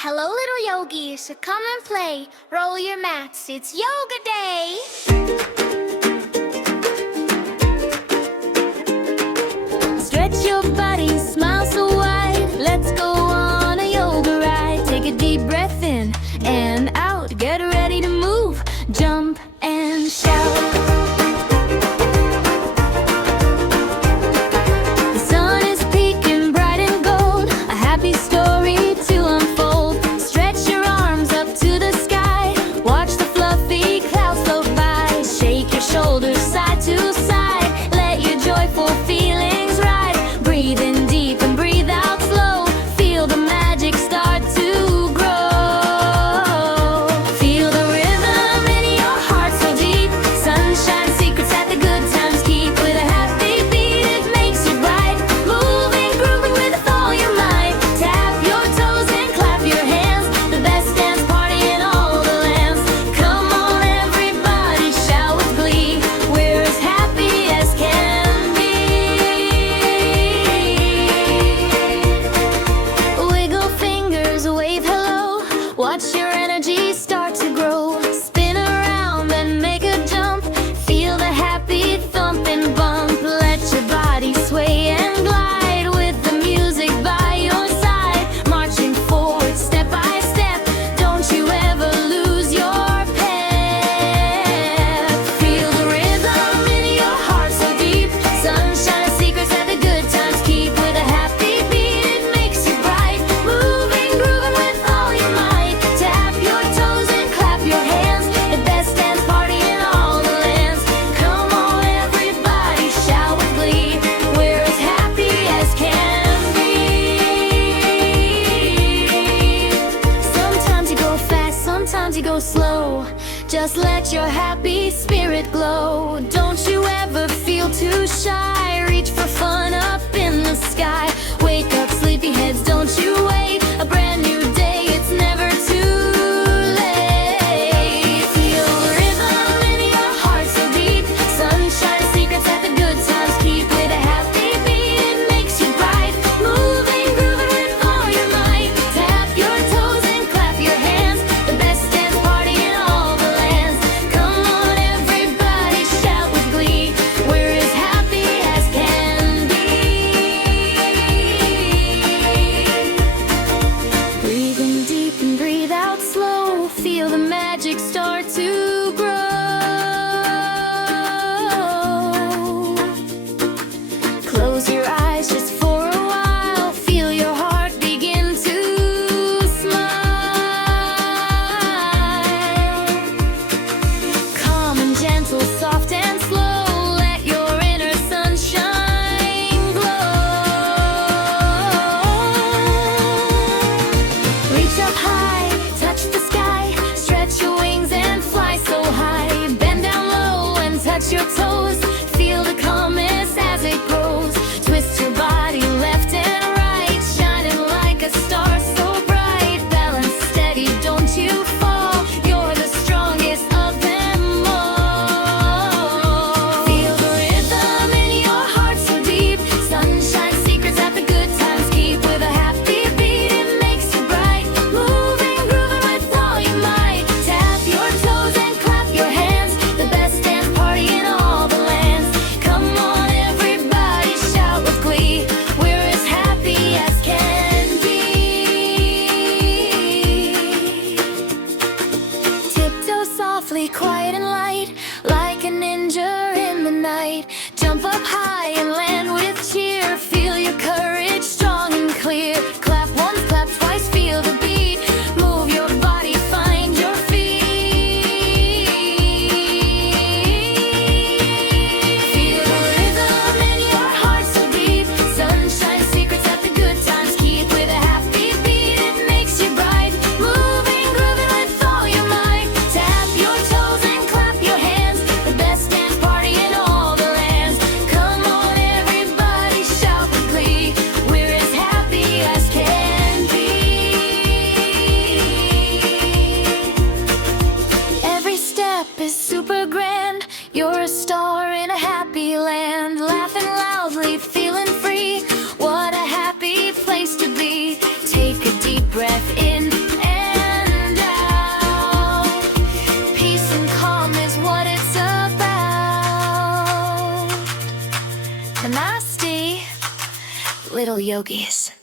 Hello, little yogis, come and play. Roll your mats, it's yoga day. Stretch your body, smile so wide. Let's go on a yoga ride. Take a deep breath in and out. Get ready to move, jump and shout. The sun is peeking bright and gold, a happy story to unfold. Stretch your arms up to the sky. Watch the fluffy clouds float by. Shake your shoulders side to side. Let your joyful feelings ride. Breathe in deep and breathe out slow. Feel the magic start to grow. Feel the rhythm in your heart so deep. Sunshine secrets that the good times keep. With a happy beat it makes you bright. Moving, grooving with all your might. Tap your toes and clap your hands. The best dance party in all the lands. Come on everybody, shout with glee. We're as happy as can be. Wiggle fingers, wave hello. Watch your energy start to grow. Spin around and make a jump. Feel the happy thump and bump. Let your body sway and glide. With the music by your side. Marching forward step by step. Don't you ever lose your pep. Feel the rhythm in your heart so deep. Sunshine secrets that the good times keep. With a happy beat it makes you bright. Moving, grooving with all your might. Tap your toes and clap your hands. The best dance party in all the lands. Come on everybody, shout with glee. We're as happy as can be. Sometimes you go fast, sometimes you go slow. Just let your happy spirit glow. Don't you ever feel too shy. Reach for fun up in the sky. Wake up sleepyheads, don't you wait. A brand new day, it's never too late. Feel the rhythm in your heart so deep. Sunshine secrets that the good times keep. With a happy beat it makes you bright. Moving, grooving with all your might. Tap your toes and clap your hands. The best dance party in all the lands. Come on everybody, shout with glee. We're as happy as can be. Namaste, little yogis.